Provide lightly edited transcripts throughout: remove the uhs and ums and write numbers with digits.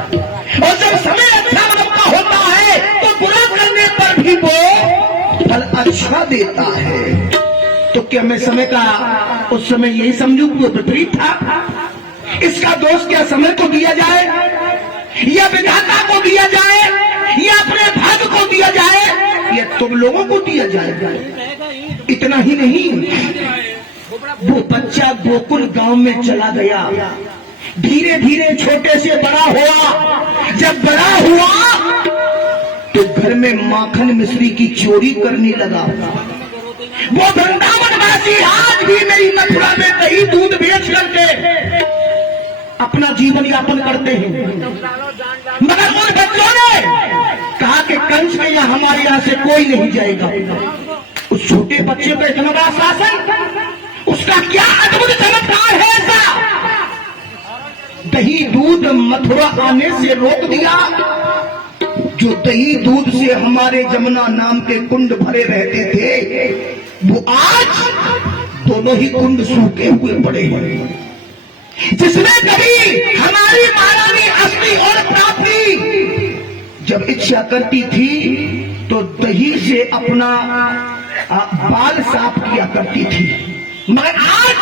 और जब समय अच्छा मनों का होता है तो बुरा करने पर भी वो फल अच्छा देता है। तो क्या मैं समय का उस समय यही समझू कि वो विपरीत था? इसका दोष क्या समय को दिया जाए या विधाता को दिया जाए या अपने भाग्य को दिया जाए या तुम लोगों को दिया जाए? इतना ही नहीं, वो बच्चा गोकुल गांव में चला गया, धीरे धीरे छोटे से बड़ा हुआ। जब बड़ा हुआ तो घर में माखन मिश्री की चोरी करने लगा। वो वृंदावनवासी आज भी मेरी मथुरा में दही दूध बेच करके अपना जीवन यापन करते हैं। मगर उन बच्चों ने कहा कि कंस में या हमारे यहां से कोई नहीं जाएगा। उस छोटे बच्चे का इतना बड़ा शासन, उसका क्या अद्भुत चमत्कार है ऐसा? दही दूध मथुरा आने से रोक दिया। जो दही दूध से हमारे जमुना नाम के कुंड भरे रहते थे, वो आज दोनों ही कुंड सूखे हुए पड़े हैं। जिसने कभी हमारी महारानी असली और प्राप्ति जब इच्छा करती थी तो दही से अपना बाल साफ किया करती थी, मगर आज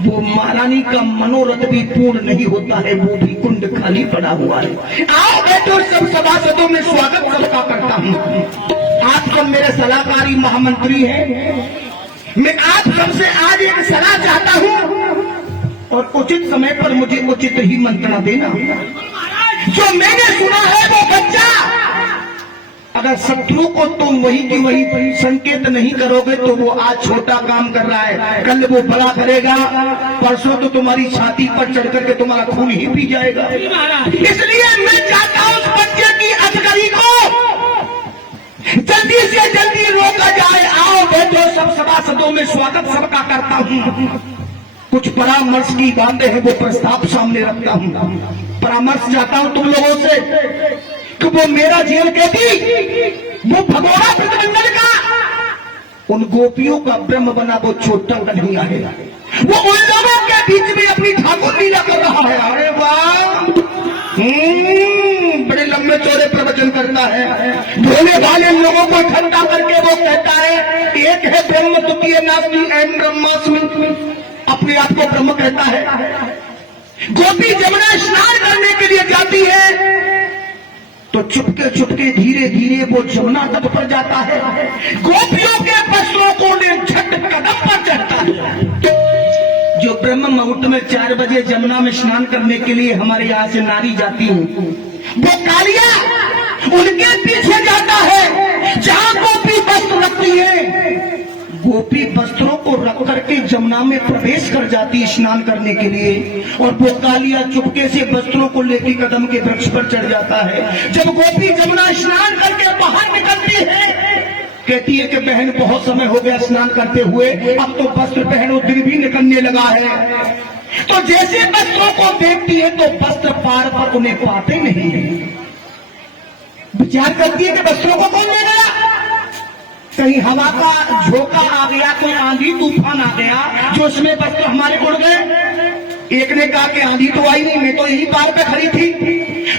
वो महारानी का मनोरथ भी पूर्ण नहीं होता है, वो भी कुंड खाली पड़ा हुआ है। आओ बैठो, सब सभासदों में स्वागत सबका करता हूँ। आप सब मेरे सलाहकारी महामंत्री हैं। मैं आप सबसे आज एक सलाह चाहता हूँ और उचित समय पर मुझे उचित ही मंत्रणा देना। जो मैंने सुना है वो बच्चा अगर शत्रु को तुम वही की वही संकेत नहीं करोगे तो वो आज छोटा काम कर रहा है, कल वो बड़ा करेगा, परसों तो तुम्हारी छाती पर चढ़ करके तुम्हारा खून ही पी जाएगा। इसलिए मैं चाहता हूं उस बच्चे की अजगरी को जल्दी से जल्दी रोका जाए। आओ बैठो, सब सभासदों में स्वागत सबका करता हूं। कुछ परामर्श की बातें हैं, वो प्रस्ताव सामने रखता हूं। परामर्श चाहता हूं तुम लोगों से कि वो मेरा जीवन कहती, वो भगोड़ा प्रतिबंधन का उन गोपियों का ब्रह्म बना वो छोटा कन्हैया है। वो उन लोगों के बीच में अपनी ठाकुर लीला कर रहा है। अरे वाह, बड़े लंबे चौड़े प्रवचन करता है। धोने वाले लोगों को इकट्ठा करके वो कहता है एक है ब्रह्म द्वितीय नास्ति एंड ब्रह्मास्मि, अपने आप को ब्रह्म कहता है। गोपी जमुना स्नान करने के लिए जाती है तो चुपके चुपके धीरे धीरे वो जमुना तट पर जाता है। गोपियों के वस्त्रों को झट कदम पर चढ़ता है। जो ब्रह्म मुहूर्त में 4 बजे जमुना में स्नान करने के लिए हमारे यहाँ से नारी जाती है, वो कालिया उनके पीछे जाता है। जहाँ गोपी वस्त्र रखती है, गोपी वस्त्रों को रख करके जमुना में प्रवेश कर जाती है स्नान करने के लिए, और वो कालिया चुपके से वस्त्रों को लेकर कदम के वृक्ष पर चढ़ जाता है। जब गोपी जमुना स्नान करके बाहर निकलती है, कहती है कि बहन बहुत समय हो गया स्नान करते हुए, अब तो वस्त्र पहनो, दिन भी निकलने लगा है। तो जैसे वस्त्रों को देखती है तो वस्त्र पार पर उन्हें पाते नहीं है। विचार करती है कि वस्त्रों को कौन ले गया? कहीं हवा का झोंका आ गया, कोई आंधी तूफान आ गया जो उसमें वस्त्र हमारे उड़ गए। एक ने कहा कि आंधी तो आई नहीं, मैं तो यही पार पे खड़ी थी।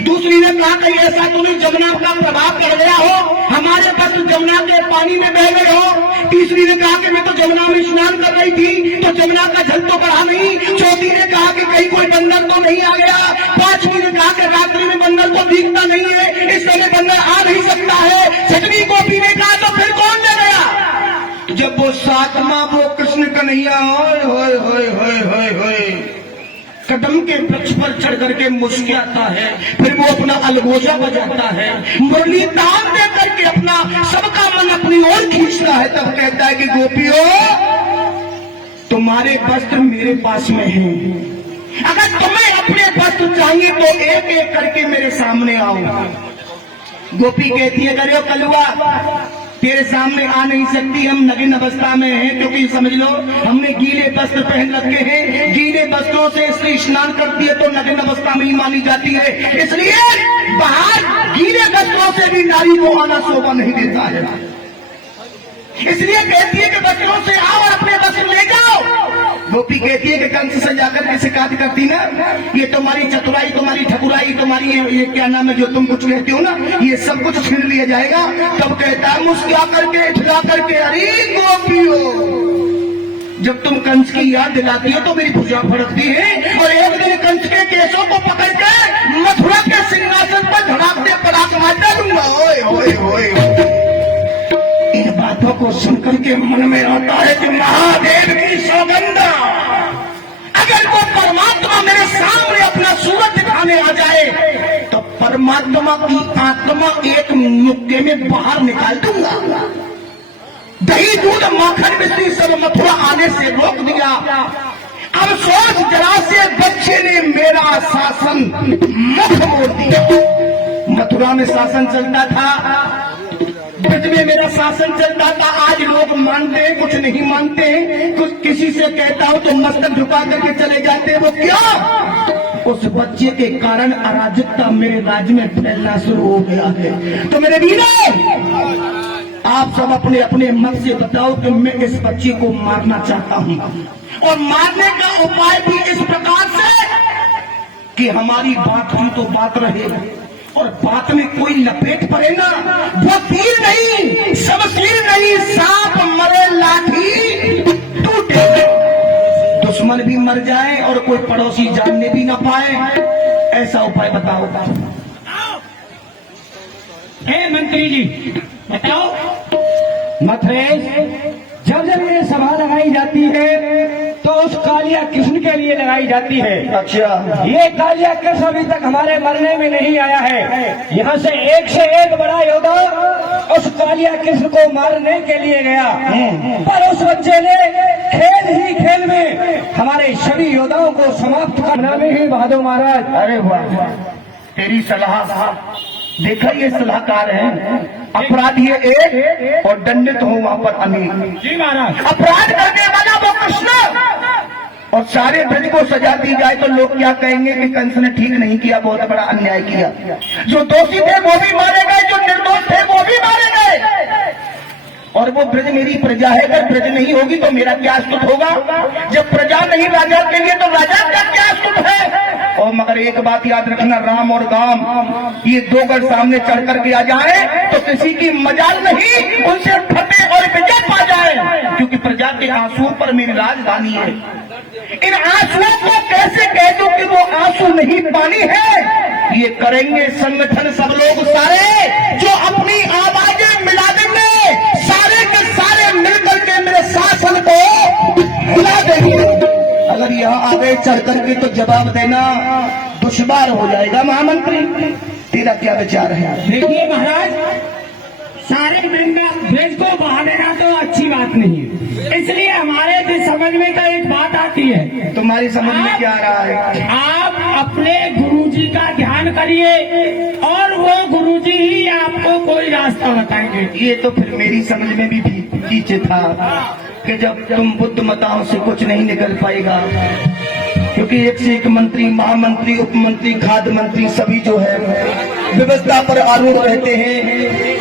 दूसरी ने कहा कि ऐसा तुम्हें जमुना का प्रभाव कर गया हो, हमारे वस्त्र जमुना के पानी में बह गए हो। तीसरी ने कहा कि मैं तो जमुना में स्नान कर रही थी तो जमुना का जल तो बढ़ा नहीं। चौथी ने कहा कि कहीं कोई बंदर तो नहीं आ गया। पांचवी ने कहा कि रात्रि में बंदर को दिखता नहीं है, इस समय बंदर आ नहीं सकता है। छठवीं गोपी ने कहा तो फिर कौन ले गया? जब वो सातवां वो कृष्ण कन्हैया होय होय होय होय होय कदम के वृक्ष पर चढ़ करके मुस्कुराता है, फिर वो अपना अलगोजा बजाता है, मुरली तान दे करके अपना सबका मन अपनी ओर खींचता है। तब कहता है कि गोपियों, तुम्हारे वस्त्र मेरे पास में हैं। अगर तुम्हें अपने वस्त्र चाहिए तो एक एक करके मेरे सामने आओ। गोपी कहती है करे कलुआ, तेरे सामने आ नहीं सकती, हम नग्न अवस्था में हैं, क्योंकि समझ लो हमने गीले वस्त्र पहन रखे हैं। गीले वस्त्रों से इसलिए स्नान करती है तो नग्न अवस्था में ही मानी जाती है, इसलिए बाहर गीले वस्त्रों से भी नारी को आना शोभा नहीं देता है। इसलिए कहती है कि वस्त्रों से आओ और अपने वस्त्र ले जाओ। गोपी कहती है कि कंस से जाकर के शिकायत करती ना, ये तुम्हारी चतुराई, तुम्हारी ठकुराई, तुम्हारी ये क्या नाम है जो तुम कुछ कहते हो ना, ये सब कुछ छीन लिया जाएगा। तब कहता है मुस्कुरा करके, ठुला करके, अरे गोपियों, जब तुम कंस की याद दिलाती हो तो मेरी भुजा फड़कती है, और एक दिन कंस के केसों को पकड़ के मथुरा के सिंहासन पर धड़ाकते पड़ाक मार डालूंगा। ओए ओए ओए, इन बातों को सुनकर के मन में आता है कि महादेव की सौगंध, अगर वो परमात्मा मेरे सामने अपना सूरत दिखाने आ जाए तो परमात्मा की आत्मा एक मुक्के में बाहर निकाल दूंगा। दही दूध माखन मिश्री सब मथुरा आने से रोक दिया। अब सोच जरा से बच्चे ने मेरा शासन मुख मोड़ दिया। मथुरा में शासन चलता था, ब्रज में मेरा शासन चलता था। आज लोग मानते हैं, कुछ नहीं मानते हैं। कुछ किसी से कहता हूं तो मस्तक झुका करके चले जाते हैं। वो क्या? उस बच्चे के कारण अराजकता मेरे राज्य में फैलना शुरू हो गया है। तो मेरे वीरों, आप सब अपने अपने मत से बताओ कि मैं इस बच्चे को मारना चाहता हूं, और मारने का उपाय भी इस प्रकार से कि हमारी बात हुई तो बात रहे, और बात में कोई लपेट पड़े ना, वो तीर नहीं, शमशीर नहीं, सांप मरे लाठी टूटे, दुश्मन भी मर जाए और कोई पड़ोसी जानने भी ना पाए, ऐसा उपाय बताओ। मंत्री जी बताओ। मथुरेश, जब जब ये सभा लगाई जाती है तो उस कालिया कृष्ण के लिए लगाई जाती है। अच्छा, ये कालिया कृष्ण अभी तक हमारे मरने में नहीं आया है। यहाँ से एक बड़ा योद्धा उस कालिया कृष्ण को मारने के लिए गया, पर उस बच्चे ने खेल ही खेल में हमारे सभी योद्धाओं को समाप्त करना में ही बहादुर महाराज। अरे वाह, तेरी सलाह देखा, ये सलाहकार है। अपराधी है एक और दंडित हो वहां पर अनेक। जी महाराज। अपराध करने वाला वो कृष्ण, और सारे ब्रज को सजा दी जाए तो लोग क्या कहेंगे कि कंस ने ठीक नहीं किया, बहुत बड़ा अन्याय किया। जो दोषी थे वो भी मारे गए, जो निर्दोष थे वो भी मारे गए। और वो ब्रज मेरी प्रजा है, अगर ब्रज नहीं होगी तो मेरा क्या स्तुत होगा? जब प्रजा नहीं राजा के लिए तो राजा का क्या स्तुत है? और मगर एक बात याद रखना, राम और गाम ये दो गढ़ सामने चढ़ करके आ जाए तो किसी की मजाल नहीं, उनसे फतेह और विजय पा जाए, क्योंकि प्रजा के आंसुओं पर मेरी राजधानी है। इन आंसुओं को कैसे कह दूं कि वो आंसू नहीं पानी है? ये करेंगे संगठन सब लोग सारे, जो अपनी आवाजें मिला देंगे, सारे के सारे मिलकर के मेरे शासन को हिला देंगे। अगर यहाँ आगे चढ़ करके तो जवाब देना दुश्वार हो जाएगा। महामंत्री, तेरा क्या विचार है? देखिए महाराज, सारे ब्रज को बहा देना तो अच्छी बात नहीं है, इसलिए हमारे समझ में तो एक बात आती है। तुम्हारी समझ में क्या आ रहा है? आप अपने गुरुजी का ध्यान करिए और वो गुरुजी ही आपको कोई रास्ता बताएंगे। ये तो फिर मेरी समझ में भी पीछे था कि जब तुम बुद्धिमताओं से कुछ नहीं निकल पाएगा, क्योंकि एक से एक मंत्री, महामंत्री, उपमंत्री, खाद्य मंत्री सभी जो है व्यवस्था पर आरूढ़ रहते हैं।